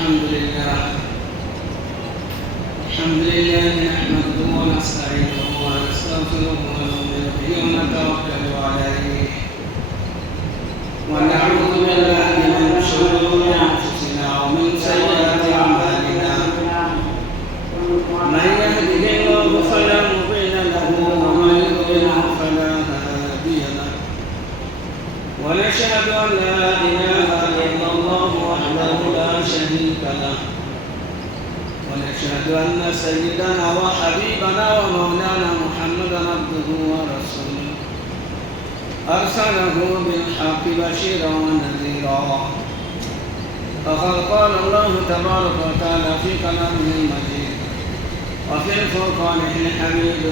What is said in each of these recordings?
الحمد لله نحمده ونستعينه ونستغفره ونؤمن به ونتوكل عليه ونعوذ بالله من شرور انفسنا ومن سيئات اعمالنا من يهده الله فلا مضل له ومن يضلل فلا هادي له ونشهد ان لا اله الا الله وحده لا شريك له ونشهد أن سيدنا وحبيبنا ومولانا محمدا عبده ورسوله أرسله بالحق بشيرا ونذيرا فقد قال الله تبارك وتعالى في كلامه المجيد وفي الفرقان الحميد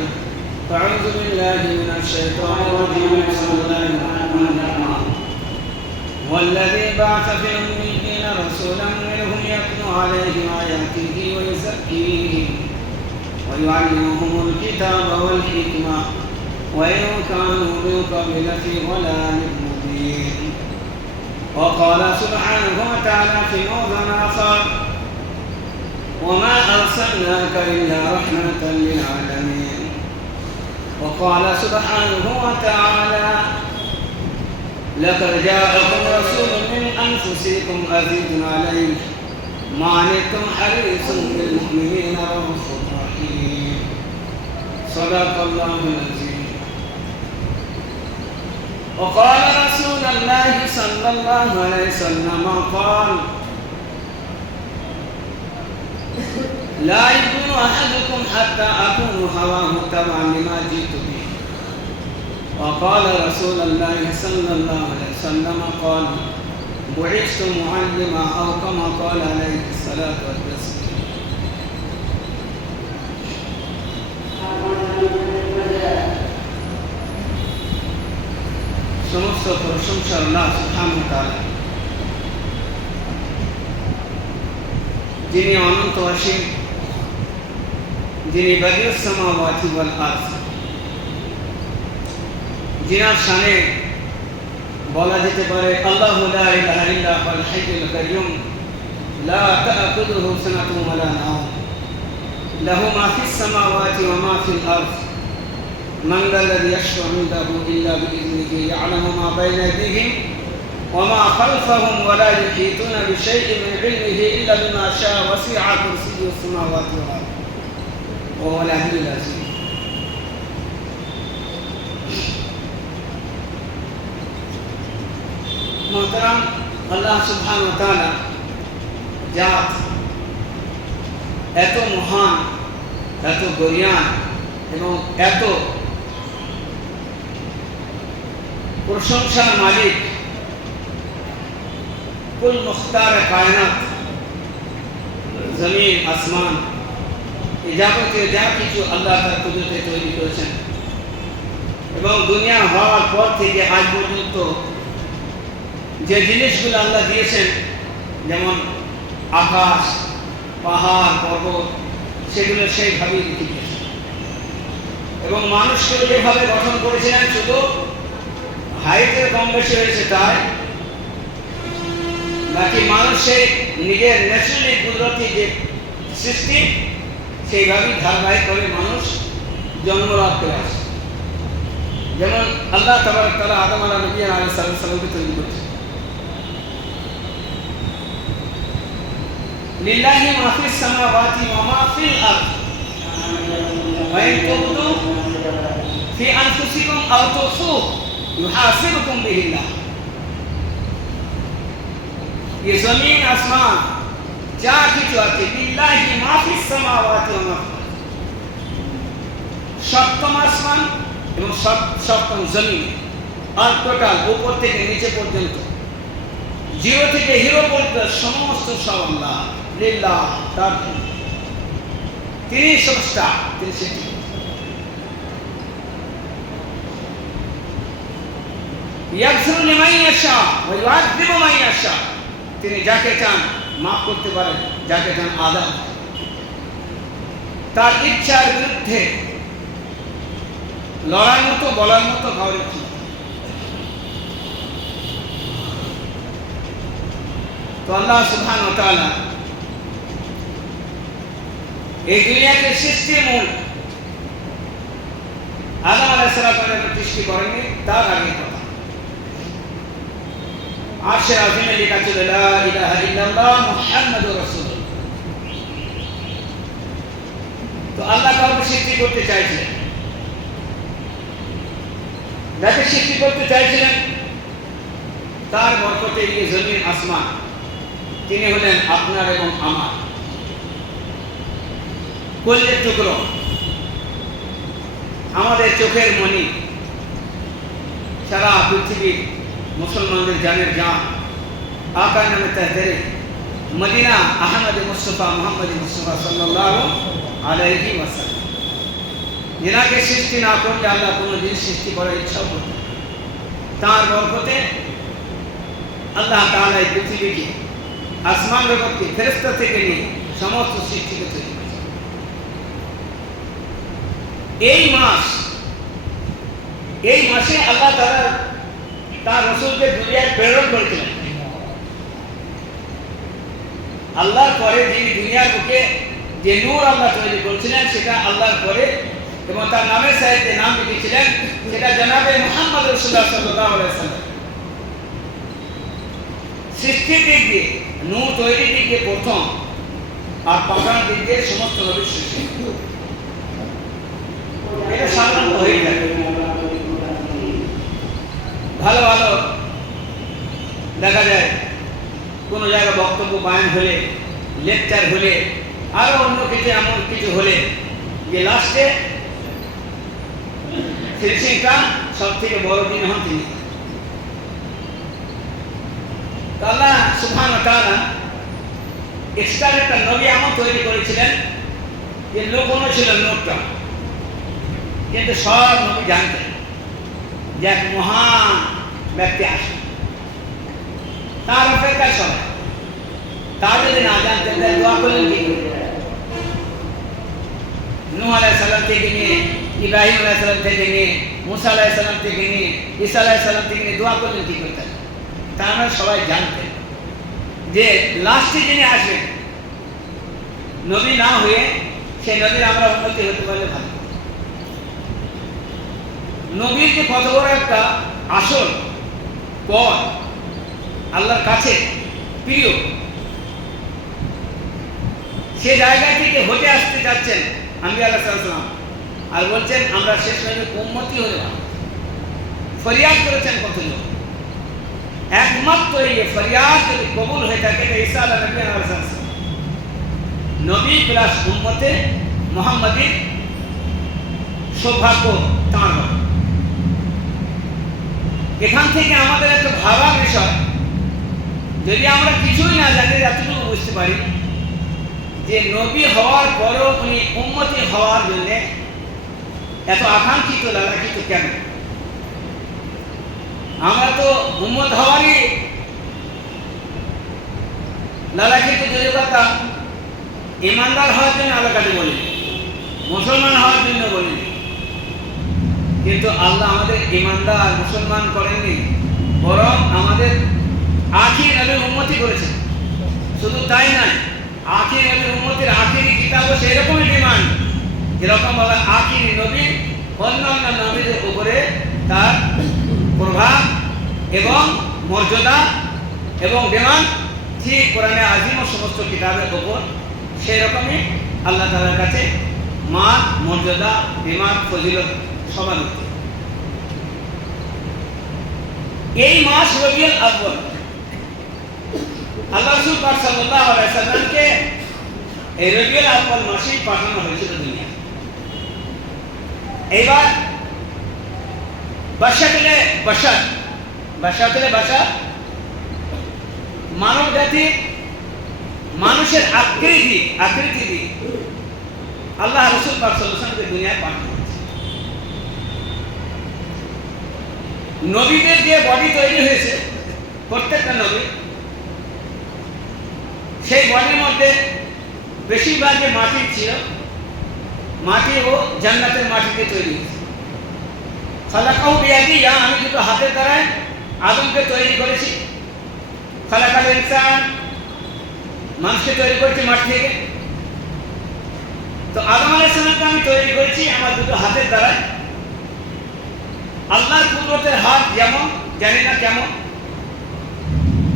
أعوذ بالله من الشيطان الرجيم بسم الله الرحمن الرحيم والذي بعث في الأميين رسولا منهم يتلو عليهم آياته ويزكيهم ويعلمهم الكتاب والحكمة وإن كانوا من قبل في ضلال مبين. وقال سبحانه وتعالى في موضع آخر وما أرسلناك إلا رحمة للعالمين. وقال سبحانه وتعالى لقد جاءكم رسول من أنفسكم عزيز عليه ما عنتم حريص بالمؤمنين رؤوف رحيم. صدق الله العظيم. وقال رسول الله صلى الله عليه وسلم قال لا يؤمن أحدكم حتى أكون هواه تبعا لما جئت به. وقال رسول الله صلى الله عليه وسلم قال بعثت معلما أو كما قال عليه الصلاة والتسليم. সমস্ত প্রশংসা আল্লাহ সুবহানাহু ওয়া তাআলা, যিনি অনন্ত অসীম, যিনি বাদিউস সামাওয়াতি ওয়াল আরদ, जिनार शाने बोला जेते पारे अल्लाहु ला इलाहा इल्ला हुवल हय्युल कय्यूम ला ताखुदुहु सनतुन वला नौम लहु मा फिस समावाति व मा फिल अर्द मन ज़ल्लज़ी यशफ़अु इंदहु इल्ला बिइज़्निही यअलमु मा बैना अयदीहिम व मा खल्फहुम व ला युहीतूना बिशैइन मिन इल्मिही इल्ला बिमा शाअ वसि'a कुर्सियुहु समावाति वल अर्द व हुवल अलिय्युल अज़ीम। मोहतरम, अल्लाह सुब्हान व ताआला जात एत महान, एत गरियान एवं एत प्रशंसार मालिक, कुल मुख्तार कायनात, जमीन आसमान যাবতীয় যা কিছু আল্লাহ তার কুদরতে তৈরি করেছেন এবং দুনিয়া হওয়ার পর থেকে আজ পর্যন্ত যে জিনিসগুলো আল্লাহ দিয়েছেন, যেমন আকাশ, পাহাড়, পর্বত, সেগুলো সেইভাবেই রেখে দিয়েছেন এবং মানুষকে যেভাবে গঠন করেছিলেন শুধু হাইটের কম বেশি হয়েছে তাই, বাকি মানুষের নিজের ন্যাচারালি কুদরতি যে সৃষ্টি সেইভাবেই ধারাবাহিক করে মানুষ জন্মলাভ করে আসে। যেমন আল্লাহ তাবারক ওয়া তাআলা আদম আলাইহিস সালামকে তৈরি করেছেন। লিল্লাহি মা ফিস সামাওয়াতি ওয়া মা ফিল আরদ ওয়া ইন তুবদু ফি আনফুসিকুম আও তুখফুহু ইউহাসিবুকুম বিহিল্লাহ। ये जमीन आसमान যা কিছু আছে লিল্লাহি মা ফিস সামাওয়াতি ওয়া মা ফিল আরদ, সপ্তম আসমান এবং সপ্তম জমিন আর টোটাল উপর থেকে নিচে পর্যন্ত, জিরো থেকে হিরো পর্যন্ত সমস্ত সব আল্লাহ লিল্লাহ, তার তিনি স্রষ্টা, তিনি সৃষ্টি। ইয়াগফিরু লিমান ইয়াশা ওয়া ইউআযযিবু মান ইয়াশা, তিনি যাকে চান মাফ করতে পারেন, যাকে চান আযাব, তার ইচ্ছার বিরুদ্ধে লড়ার মতো বলার মতো কাউরে ছিল। तो अल्लाह सुब्हान व तआला এই দুনিয়াকে সৃষ্টির মূল আদম আলাইহিস সালাম সৃষ্টি করেননি, তার আগে কথা। আরশের আযিমে লেখা ছিল লা ইলাহা ইল্লাল্লাহ মুহাম্মাদুর রাসূলুল্লাহ। তো আল্লাহ কাউকে সৃষ্টি করতে চাইছিলেন, যাকে সৃষ্টি করতে চাইছিলেন তার বরকতে এই জমিন আসমান, তিনি হলেন আপনার এবং আমার কল্যের টুকরো, আমাদের চোখের মণি, সারা পৃথিবীর মুসলমানদের জানের জান, আকা নামে তাহদের মদিনা আহমদ মুস্তফা মোহাম্মদ মুস্তফা সাল্লাল্লাহু আলাইহি ওয়াসাল্লাম, যিনাকে সৃষ্টি না করলে আল্লাহ কোনো জিনিস সৃষ্টি করার ইচ্ছাও করতেন। তাঁর বরকতে আল্লাহ তাআলা এই পৃথিবীকে, আসমান জগৎকে, ফেরেশতা থেকে নিয়ে সমস্ত সৃষ্টিকে তৈরি করেছেন। এই মাসে আল্লাহ তাআলা তার রাসূলকে দুনিয়ায় প্রেরণ করেছিলেন। আল্লাহর পরে যিনি দুনিয়ার বুকে যে নূর আল্লাহ তৈরি করেছিলেন সেটা আল্লাহর পরে, এবং তার নামের সাথে নাম লিখেছিলেন সেটা জনাবে মুহাম্মদ রাসূলুল্লাহ সাল্লাল্লাহু আলাইহি ওয়াসাল্লাম। সৃষ্টির দিক দিয়ে, নূর তৈরির দিক দিয়ে প্রথম, আর পাঠানোর দিক দিয়ে সমস্ত নবীর সৃষ্টি। এটা সাধারণত হয়ে থাকে। ভালো ভালো দেখা যায় কোনো জায়গায় বক্তব্য বায়ান হলে, লেকচার হলে, আরো অন্য কিছু এমন কিছু হলে যে লাস্টে ফিনিশিংটা সব থেকে বড় দিন হন তিনি। আল্লাহ সুবহানাহু ওয়া তাআলা এক্সট্রা একটা নবী এমন তৈরি করেছিলেন যে লোকনো ছিল নোটটা, কিন্তু সব নবী জানতেন যে এক মহান ব্যক্তি আসে, তার অপেক্ষায় সবাই। তা যদি না জানতেন তাহলে দোয়া করলেন কি করে? নূহ আলাইহিস সালাম থেকে নিয়ে, ইব্রাহিম আলাইহিস সালাম থেকে নিয়ে, মুসা আলাইহিস সালাম থেকে নিয়ে, ঈসা আলাইহিস সালাম থেকে নিয়ে দোয়া করলেন কি করে? তার মানে সবাই জানতেন যে লাস্টে যিনি আসবেন, নবী না হয়ে সেই নবীর আমরা উন্নতি হতে পারলে ভালো। নবীর যে কত বড় একটা আসল পদ, আল্লাহর কাছে প্রিয়, সে জায়গা থেকে হতে আসতে যাচ্ছেন আম্বিয়া আলাইহিস সালাম, আর বলছেন আমরা শেষ নবীর উম্মতি হলে ভালো। ফরিয়াদ করেছেন কত লোক, একমাত্র এই ফরিয়াদ যদি কবুল হয়ে থাকে ঈসা আলাইহিস সালাম নবী প্লাস উম্মতে মুহাম্মাদির সৌভাগ্য তাঁর হবে। এখান থেকে আমাদের একটা ভাবার বিষয়, যদি আমরা কিছুই না জানি, এতটুকু বুঝতে পারি যে নবী হওয়ার পরেও উনি উম্মতি হওয়ার জন্য এত আকাঙ্ক্ষিত লালাকিত কেন? আমরা তো উম্মত হওয়ারই লালাকিত যদি করতাম, ইমানদার হওয়ার জন্য আলাকাতে বলিনি, মুসলমান হওয়ার জন্য বলিনি। কিন্তু আল্লাহ আমাদের ইমানদার মুসলমান করেননি, বরং আমাদের আখির নবীর উম্মতি করেছেন। শুধু তাই নয়, আখির নবীর উম্মতির আখিরি কিতাবও সেই রকমই ডিমান্ড, যেরকম বলা আখিরি নবী অন্যান্য নবীদের উপরে তার প্রভাব এবং মর্যাদা এবং ডিমান্ড ঠিক কোরআনে আজিম ও সমস্ত কিতাবের উপর সেই রকমই আল্লাহ তাআলার কাছে মান, মর্যাদা, ডিমান্ড, ফজিলত সমান। এই মাস রবিউল আউয়াল আল্লাহ রাসূল পাক সাল্লাল্লাহু আলাইহি সাল্লামকে এই রবিউল আউয়াল মাসেই পাঠানো হয়েছিল দুনিয়া। এইবার বাশাতুল বাশার মানব জাতি, মানুষের আকৃতি দিয়ে আল্লাহ রাসূল পাক সাল্লাল্লাহু আলাইহি সাল্লামকে দুনিয়ায় পাঠানো হয়েছে। নবীদের যে বডি তৈরি হয়েছে প্রত্যেকটা নবী, সেই বডির মধ্যে বেশিরভাগ যে মাটি ছিল, মাটি ও জান্নাতের মাটিতে তৈরি হয়েছে। খালাকাহু বিয়াদি, আমি দুটো হাতের দ্বারায় আদমকে তৈরি করেছি। খালাকাল ইনসান, মানুষকে তৈরি করেছি মাটি থেকে। তো আদম আলাইহিস সালামকে আমি তৈরি করেছি আমার দুটো হাতের দ্বারায়। আল্লাহর কুদরতের হাত যেমন জানি না কেমন,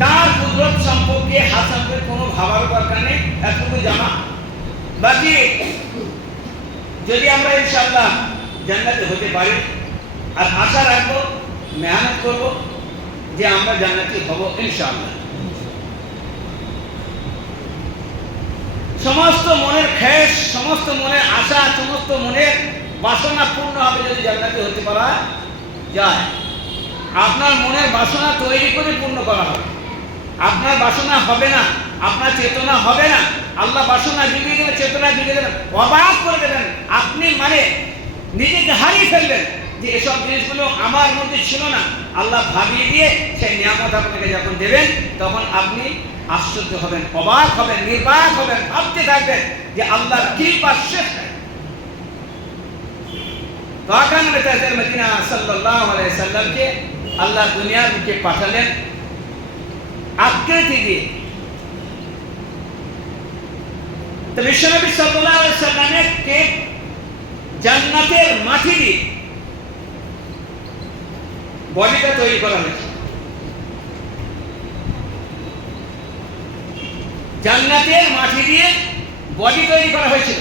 তার কুদরত সম্পর্কে হাত সম্পর্কে কোনো ভাবার দরকার নেই, এতটুকু জানা। বাকি যদি আমরা ইনশাআল্লাহ জান্নাতে হতে পারি, আর আশা রাখবো, মেহনত করব যে আমরা জান্নাতি হব ইনশাআল্লাহ। সমস্ত মনের খেশ, সমস্ত মনের আশা, সমস্ত মনের বাসনা পূর্ণ হবে যদি জান্নাতি হতে পারা যায়। আপনার মনের বাসনা তৈরি করে পূর্ণ করা হবে। আপনার বাসনা হবে না, আপনার চেতনা হবে না, আল্লাহ বাসনা জুগিয়ে দেবেন, চেতনা জুগিয়ে দেবেন, অবাক করে দেবেন। আপনি মানে নিজেকে হারিয়ে ফেলবেন যে এসব জিনিসগুলো আমার মধ্যে ছিল না। আল্লাহ ভাবিয়ে দিয়ে সেই নিয়ামত আপনাকে যখন দেবেন, তখন আপনি আশ্চর্য হবেন, অবাক হবেন, নির্বাক হবেন, ভাবতে থাকবেন যে আল্লাহর কৃপা শেষ নাই। তখন তাদের মদিনা সাল্লাল্লাহু আলাইহি সাল্লামকে আল্লাহ দুনিয়ার বুকে পাঠালেন আকৃতি দিয়ে। তো বিশ্বনবী সাল্লাল্লাহু আলাইহি সাল্লামের কে জান্নাতের মাটি দিয়ে বডিটা তৈরি করা হয়েছে। জান্নাতের মাটি দিয়ে বডি তৈরি করা হয়েছিল।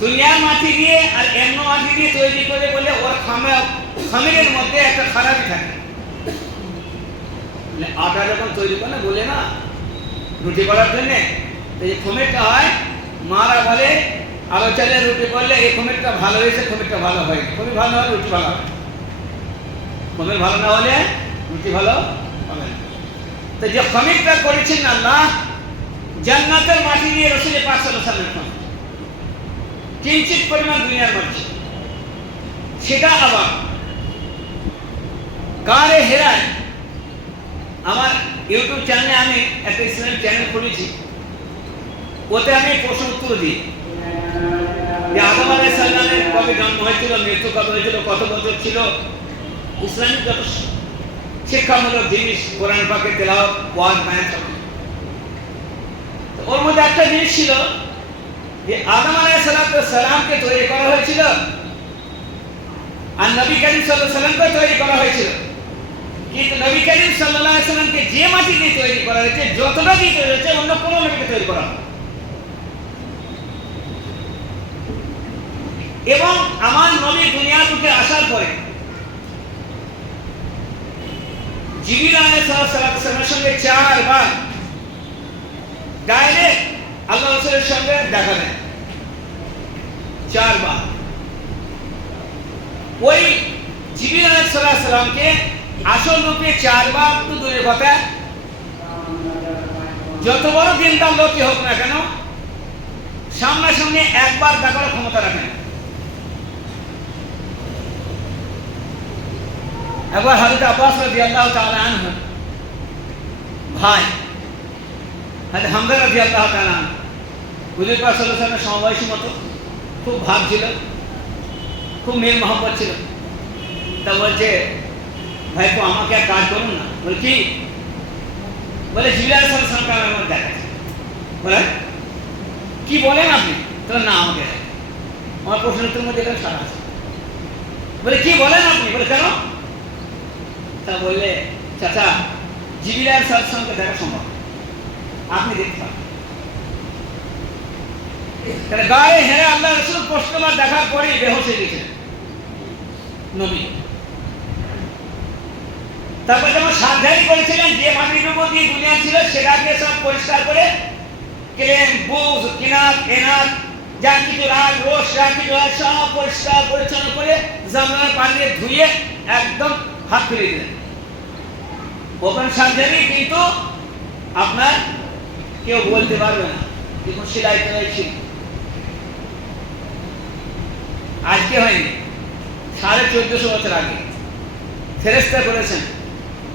দুনিয়ার মাটি দিয়ে আর এমন মাটি দিয়ে তৈরি করে বলে ওর খামিরের মধ্যে একটা খারাপই থাকে। আটা যখন তৈরি করে বলে না রুটি করার জন্যে, এই খমিরটা হয়, মারা বলে আলো চালে রুটি করলে এই খমিরটা ভালো হয়েছে, খমিরটা ভালো হয়, খমির ভালো হলে রুটি ভালো হয়, খমির ভালো না হলে রুটি ভালো হবে না। তো যে খমিরটা করেছেন আল্লাহ জান্নাতের মাটি দিয়ে, রাসূল পাক সাল্লাল্লাহু আলাইহি ওয়াসাল্লাম কিঞ্চিত পরিমাণ দুনিয়ার মাটি, সেটা আবার গারে হেরায়। আমার ইউটিউব চ্যানেলে আমি একটা ইসলামিক চ্যানেল খুলেছি, ওতে আমি প্রশ্ন উত্তর দিই যে আদম আলাইহিস সালামের কবে জন্ম হয়েছিল, মৃত্যু কবে হয়েছিল, কত বছর ছিল, ইসলামিক যত শিক্ষামূলক জিনিস, কোরআন পাকের তেলাওয়াত, ওয়াজ, বায়ান সব। ওর মধ্যে একটা জিনিস ছিল যে আদম আলাইহিস সালামকে তৈরি করা হয়েছিল আর নবী করিম সাল্লাল্লাহু আলাইহি সাল্লামকে তৈরি করা হয়েছিল। কিন্তু নবী করিম সাল্লাল্লাহু আলাইহি সাল্লামকে যে মাটি দিয়ে তৈরি করা হয়েছে, যতটা দিয়ে তৈরি হয়েছে, অন্য কোনো নবীকে তৈরি করা হয়। এবং আমার নবী দুনিয়ার বুকে আসার পরে জিবরিল আলাইহিস সালামের সঙ্গে 4 বার ডাইরেক্ট আল্লাহ রাসূলের সঙ্গে দেখা দেন, 4 বার। ওই জিবরিল আলাইহিস সালামকে আসল রূপে 4 বার তো দূরের কথা, যত বড় দিনদার লোকই হোক না কেন, সামনাসামনি একবার দেখার ক্ষমতা রাখেন। একবার হযরত আব্বাস রাদিয়াল্লাহু তাআলা আনহু ভাই হযরত হামজা রাদিয়াল্লাহু তাআলা আনহু হুজুর পাক সাল্লাল্লাহু আলাইহি ওয়াসাল্লামের সমবয়সী মতো, খুব ভাব ছিল, খুব মিল মহব্বত ছিল। তা বলছে, ভাই তো আমাকে এক কাজ করুন না। বলে কি? বলে জিবরিল আলাইহিস সালামকে আমার দেখাচ্ছে। বলে কি বলেন আপনি? তো না, আমাকে আমার প্রশ্নের মধ্যে এটা সারা আছে। বলে কি বলেন আপনি? বলে কেন? তা বললে, চাচা জিবরিল আলাইহিস সালামকে দেখা সম্ভব, আপনি দেখতে পাবেন। তাহলে গায়ে হেরে আল্লাহ রাসূল প্রশ্নবার দেখার পরেই বেহুশ হয়ে গেছিলেন নবী। তারপর যেমন সাবধানী করেছিলেন, যে মাটিটুকু দিয়ে দুনিয়া ছিল সেটাকে সব পরিষ্কার করে ক্লেম, বুঝ, কিনার, এনার, যা কিছু রাগ, রোষ, যা কিছু সব পরিষ্কার পরিচ্ছন্ন করে জামনার পানি দিয়ে ধুয়ে একদম হাত ফেলে দিলেন। ওপেন সার্জারি, কিন্তু আপনার কেউ বলতে পারবে না দেখুন সেলাই টেলাই ছিল। আজকে হয়নি, 1450 বছর আগে ফেরেশতা করেছেন।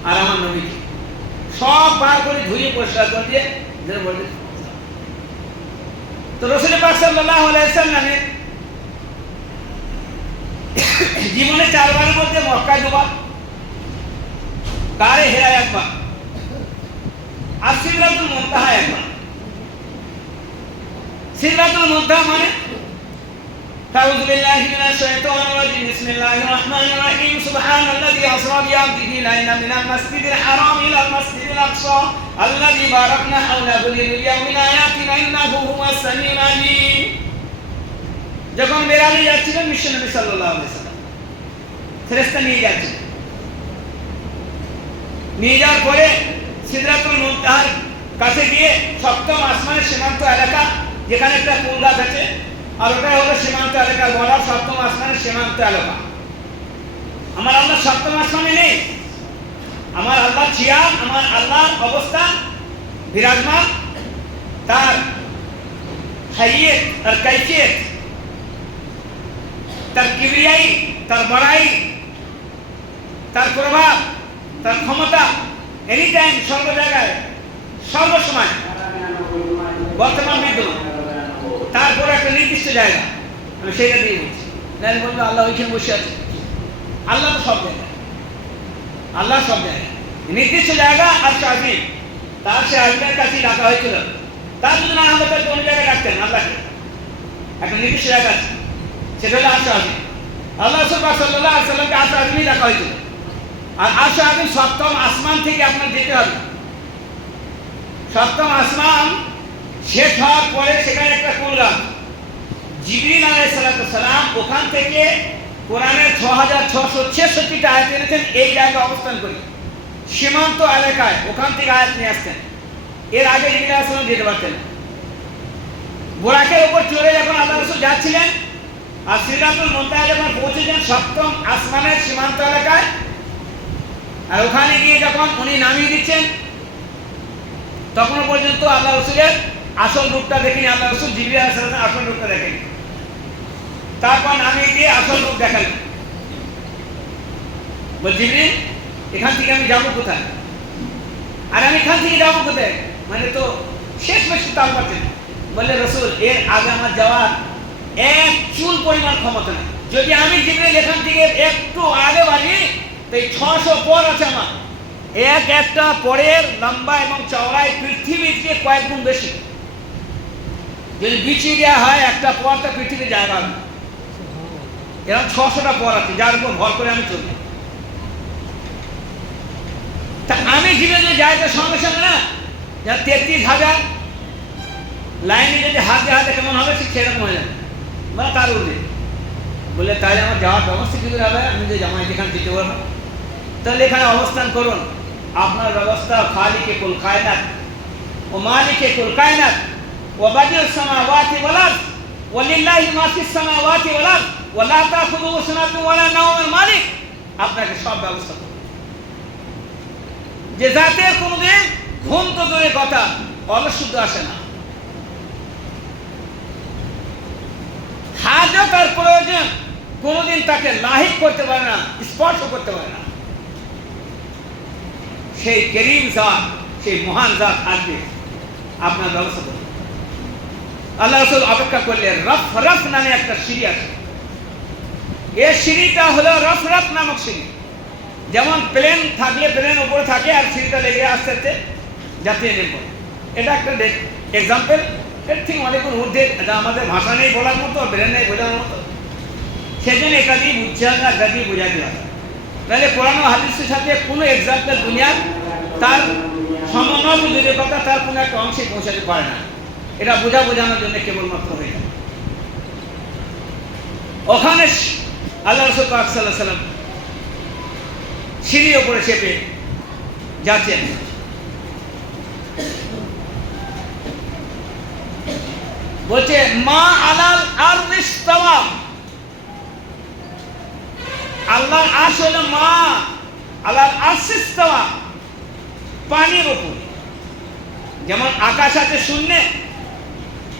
আর আমার নবীকে সব বার করে ধুয়ে পরিষ্কার করে দিয়ে যেন বলতে। তো রাসূল পাক সাল্লাল্লাহু আলাইহি সাল্লামের জীবনে 4 বারের মধ্যে মক্কায় 2 বার, গারে হেরায় 1 বার, আর সিদরাতুল মুনতাহা 1 বার। সিদরাতুল মুনতাহা মানে আউযু বিল্লাহি মিনাশ শাইতানির রাজিম বিসমিল্লাহির রহমানির রহিম সুবহানাল্লাযী আসরা বিআবদিহি লাইলাম মিনাল মাসজিদিল হারাম ইলাল মাসজিদিল আকসা আল্লাযী বারাকনা হাওলাহু লিনুরিয়াহু মিন আয়াতিনা ইন্নাহু হুয়াস সামিউল আলীম। যখন মেরাজে যাচ্ছিলেন বিশ্বনবী সাল্লাল্লাহু আলাইহি ওয়াসাল্লাম, ফেরেশতা নিয়ে যাচ্ছেন, নিয়ে যাওয়ার পরে সিদরাতুল মুনতাহার কাছে গিয়ে সপ্তম আসমানের সীমান্ত এলাকা, যেখানে একটা ফুল গাছ আছে, আর ওটা হলো সীমান্ত এলাকা, বলা সপ্তম আসমানের সীমান্ত এলাকা। আমার আল্লাহ সপ্তম আসমানে নেই, আমার আল্লাহ চেয়ার, আমার আল্লাহর অবস্থান বিরাজমান, তার হাইয়ত, তার কাইফিয়ত, তার কিবরিয়াই, তার বড়াই, তার প্রভাব, তার ক্ষমতা এনি টাইম, সর্ব জায়গায়, সর্বসময় বর্তমান বিদ্যমান। তারপরে একটা নির্দিষ্ট জায়গা, আমি সেইটা দিয়ে বলছি। নাহলে বলবো আল্লাহ ওইখানে বসে আছে। আল্লাহ তো সব জায়গায়, আল্লাহ সব জায়গায়, নির্দিষ্ট জায়গা। আর শাহিদ, তার সে আজমের কাছেই ডাকা হয়েছিল। তার যদি না হলে তার কোন জায়গায় ডাকতেন আল্লাহকে, একটা নির্দিষ্ট জায়গা আছে, সেটা হলো আশা আজম। আল্লাহ সাল্লাল্লাহু আলাইহি ওয়াসাল্লামকে আশা আজমই ডাকা হয়েছিল। আর আশা আজম সপ্তম আসমান থেকে আপনার যেতে হবে। সপ্তম আসমান শেষ হওয়ার পরে সেখানে একটা ফুল গাছ, জিবরিল আলাইহিস সালাম ওখান থেকে কোরআনের 6666টা আয়াত এনেছেন এই জায়গায় অবস্থান করে, সীমান্ত এলাকায়, ওখান থেকে আয়াত নিয়ে আসতেন। এর আগে জিবরিল আলাইহিস সালাম যেতে পারতেন না। বোরাকের উপর চড়ে যখন আল্লাহ রাসূল যাচ্ছিলেন, আর সিদরাতুল মুনতাহা যখন পৌঁছেছেন সপ্তম আসমানের সীমান্ত এলাকায়, আর ওখানে গিয়ে যখন উনি নামিয়ে দিচ্ছেন, তখনও পর্যন্ত আল্লাহ রাসূলের আসল রূপটা দেখেনি। আল্লাহ রাসূল জিবরিল আলাইহিস সালামের আসল রূপটা দেখেনি। তারপর নামিয়ে দিয়ে আসল রূপ দেখালেন। বল জিবরিল, এখান থেকে আমি যাবো কোথায়? আর আমি এখান থেকে যাবো কোথায়? মানে তো শেষ মেশ তাল পাচ্ছেন। বললে রাসূল, এর আগে আমার যাওয়ার এক চুল পরিমাণ ক্ষমতা নেই। যদি আমি জিবরিল এখান থেকে একটু আগে বাড়ি, তো এই 600 পর আছে আমার। একটা পরের লম্বা এবং চওড়ায় পৃথিবীর চেয়ে কয়েক গুণ বেশি। যদি বিছিয়ে দেওয়া হয় একটা পর, তো পৃথিবীর জায়গা হবে। এরকম 600টা পর আছে, যার উপর ভর করে আমি চলবো। তা আমি জীবনে যাই, তো সঙ্গে সঙ্গে না 33,000 লাইনে যদি হাতে হাতে কেমন হবে, ঠিক সেরকম হয়ে যাবে। মানে তার উঠে বললে, তাহলে আমার যাওয়ার ব্যবস্থা কী করে হবে? আমি যে জামাই যেখানে যেতে পারবো, তাহলে এখানে অবস্থান করুন। আপনার ব্যবস্থা খালিকে কুল কায়নাত ও মালিকে কুল কায়নাত ও বাদিউস সামাওয়াতি ওয়াল আরদ ওয়া লিল্লাহি মা ফিস সামাওয়াতি ওয়াল আরদ ওয়া লা তাখুযুহু সিনাতুন ওয়া লা নাওম। মালিক আপনাকে সব ব্যবস্থা করবে, যে জাতের কোনোদিন ঘুম তো দূরের কথা, অলসুদ্ধ আসে না। হাজত আর প্রয়োজন কোনোদিন তাকে লাহিক করতে পারে না, স্পর্শ করতে পারে না। সেই করিম জাত, সেই মহান জাত আসবে, আপনার ব্যবস্থা করবে। আল্লাহ রাসূল অপেক্ষা করলেন। রফ নামে একটা সিঁড়ি আছে। এই সিঁড়িটা হলো রফ নামক সিঁড়ি। যেমন প্লেন থাকলে প্লেন উপরে থাকে, আর সিঁড়িটা লেগে আস্তে আস্তে যাত্রী নেমে। এটা একটা এক্সাম্পল। এর ঠিক অনেকক্ষণ ঊর্ধ্বে, এটা আমাদের ভাষা নেই বলার মতো, ব্রেন নেই বোঝানোর মতো। সেজন্য এটা দিয়ে বুঝতে হবে, এটা দিয়ে বোঝাতে হবে। তাহলে কোরআন ও হাদিসের সাথে কোনো এক্সাম্পল দুনিয়ার তার সমন্বয় দূরের কথা, তার কোনো একটা অংশে পৌঁছাতে পারে না। এটা বোঝানোর জন্য কেবলমাত্র হয়ে যায়। ওখানে আল্লাহ রাসূল পাক সাল্লাল্লাহু আলাইহি ওয়াসাল্লাম সিঁড়ির উপরে চেপে যাচ্ছেন। বলছে, মা আলাল আরদিস তাওয়া, আল্লাহ আরশ হলো মা আলাল আরশিস তাওয়া, পানির উপর। যেমন আকাশ আছে শূন্যে,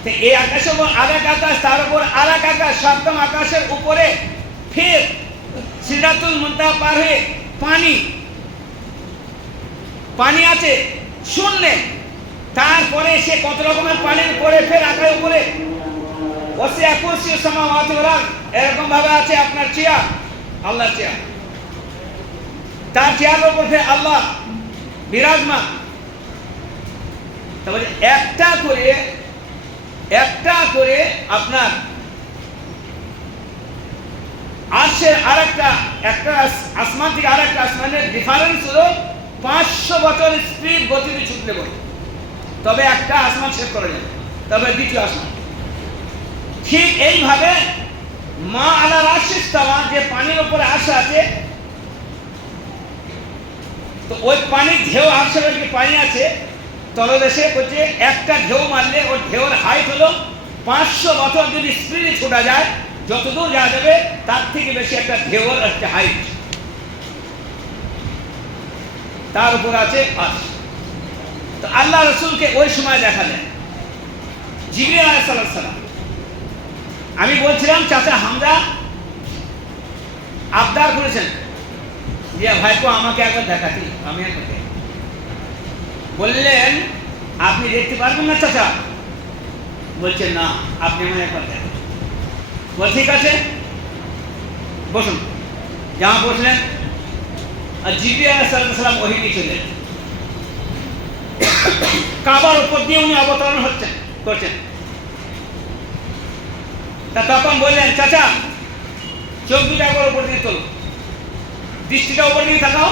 তো এই আকাশের উপর আরেক আকাশ, তার উপর আরেক আকাশ, সপ্তম আকাশের উপরে ফের সিদরাতুল মুনতাহা পার হয়ে পানি আছে শূন্যে। তারপরে সে কত রকমের পানির উপরে, ফের আকাশের উপরে ওয়াসিআ কুরসিয়ুস সামাওয়াতি ওয়াল আরদ। এরকম ভাবে আছে আপনার চেয়ার, আল্লাহর চেয়ার। তার চেয়ারের উপর ফের আল্লাহ বিরাজমান। তারপরে একটা করে একটা করে আপনার আরশের একটা আসমান থেকে আরেকটা আসমানের ডিফারেন্স হলো 500 বছর স্পিড গতিতে ছুটলে বলে তবে একটা আসমান শেষ করা যাবে, তবে দ্বিতীয় আসমান। ঠিক এইভাবে মা আলার আরশিস তাওয়া, যে পানির উপরে আরশ আছে, তো ওই পানির ঢেউ আরশের যে পানি আছে তলদেশে, বলছে একটা ঢেউ মারলে ওই ঢেউর হাইট হলো 500 বছর যদি স্পিডে ছোটা যায়, যতদূর যাওয়া যাবে তার থেকে বেশি একটা ঢেউর একটা হাইট, তার উপর আছে আরশ। তো আল্লাহ রসুলকে ওই সময় দেখা যায় জিবরিল আলাইহিস সালাম। আমি বলছিলাম চাচা হামজা আবদার করেছেন যে ভাইপো আমাকে একবার দেখাতি, আমি একবার বললেন আপনি দেখতে পারবেন না চাচা? বলছে না, আপনি আমায় একবার দেখেন। বল ঠিক আছে, বসুন। যা বসলেন আর জিবরিল আলাইহিস সালাম ওহী নিয়ে চলেন, কাবার উপর দিয়ে উনি অবতরণ করছেন। তা তখন বললেন চাচা চোখ দুটা একবার উপর দিয়ে তোলো, দৃষ্টিটা উপর দিয়ে তাকাও।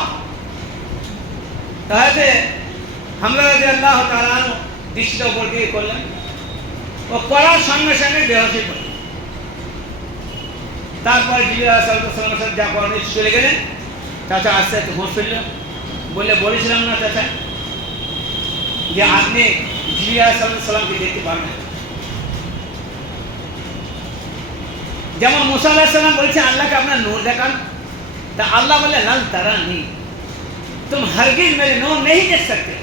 তাহলে হামজা রাদিয়াল্লাহু তাআলা দৃষ্টিটা উপর দিয়ে করলেন, ও করার সঙ্গে সঙ্গে বেহুশ হয়ে পড়লেন। তারপরে জিবরিল আলাইহিস সালামের সাথে যা করেন চলে গেলেন। চাচা আস্তে আস্তে হোঁশ ফিরল, বলেছিলাম না চাচা যে আপনি জিবরিল আলাইহিস সালামকে দেখতে পারবেন। যেমন মুসা আলাইহিস সালাম বলেছে আল্লাহকে আপনার নূর দেখান, তা আল্লাহ বলে লাল তারানি, तुम हरगिज मेरे नूर नहीं देख सकते।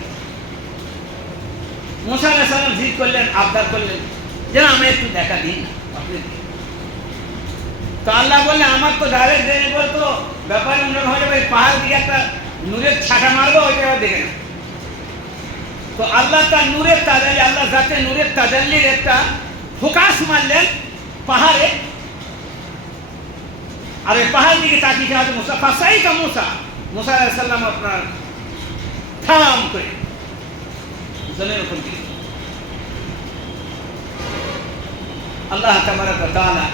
মুসা আলাইহিস সালাম জিদ করলেন, আবদার করলেন যেন আমি একটু দেখা দিন আপনি। তো আল্লাহ বললেন আমার তো ডাইরেক্ট দেখে বল তো ব্যাপার অন্যরকম হয়ে যাবে, পাহাড় দিকে একটা নূরের ছাটা মারবো, ওইটা দেখে না। তো আল্লাহ তার নূরের তাজাল্লি, আল্লাহ জাতে নূরের তাজাল্লির একটা ফোকাস মারলেন পাহাড়ে, আর ওই পাহাড় দিকে তাকিয়ে আছে মুসা, ফাসাই কা মুসা আলাইহিস সালাম আপনার থাম করে জমির উপর দিয়ে আল্লাহ তাবারাক ওয়া তাআলা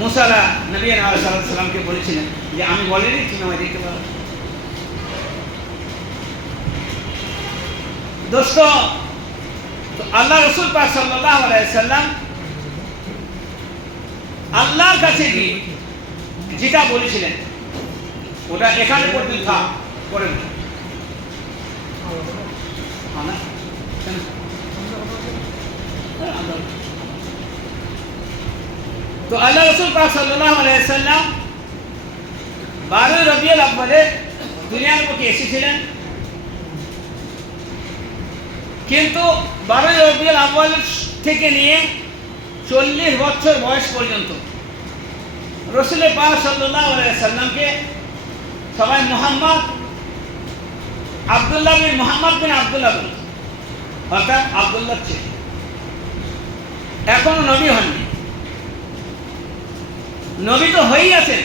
মুসা নবী আলাইহিস সালামকে বলেছিলেন যে আমি বলিনি তুমি আমায় দেখতে পারো। দোস্ত, তো আল্লাহ রসুল পাক সাল্লাল্লাহু আলাইহি সাল্লাম আল্লাহর কাছে গিয়ে যেটা বলেছিলেন ওটা এখানে পর্যন্ত পড়েন। তো আল্লাহ রসুল পাক সাল্লাল্লাহু আলাইহি সাল্লাম 12 রবিউল আউয়ালে দুনিয়ার বুকে এসেছিলেন, কিন্তু 12 রবিউল আউয়াল থেকে নিয়ে 40 বছর বয়স পর্যন্ত রসুল পাক সাল্লাল্লাহু আলাইহি সাল্লামকে সবাই আব্দুল্লাহ বিন মুহাম্মদ বিন আব্দুল্লাহ বলে, অর্থাৎ আব্দুল্লাহ ছেলে। এখনো নবী হননি, নবী তো হয়েই আছেন,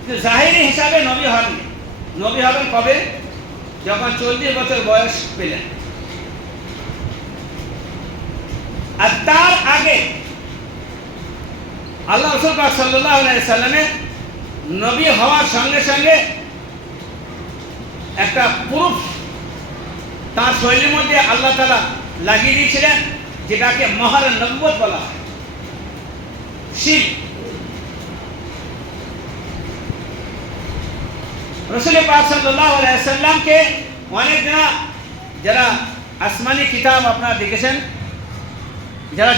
কিন্তু জাহিরি হিসাবে নবী হননি। নবী হবেন কবে? যখন 40 বছর বয়স পেলেন। আর তার আগে আল্লাহ রাসূল পাক সাল্লাল্লাহু আলাইহি সাল্লামের নবী হওয়ার সঙ্গে সঙ্গে একটা প্রুফ তার শরীরের মধ্যে আল্লাহ তাআলা লাগিয়ে দিয়েছিলেন, যেটাকে মহরে নবুয়ত বলা হয়, শিল। রাসূল পাক সাল্লাল্লাহু আলাইহি সাল্লামকে অনেক যারা আসমানি কিতাব আপনারা দেখেছেন, যারা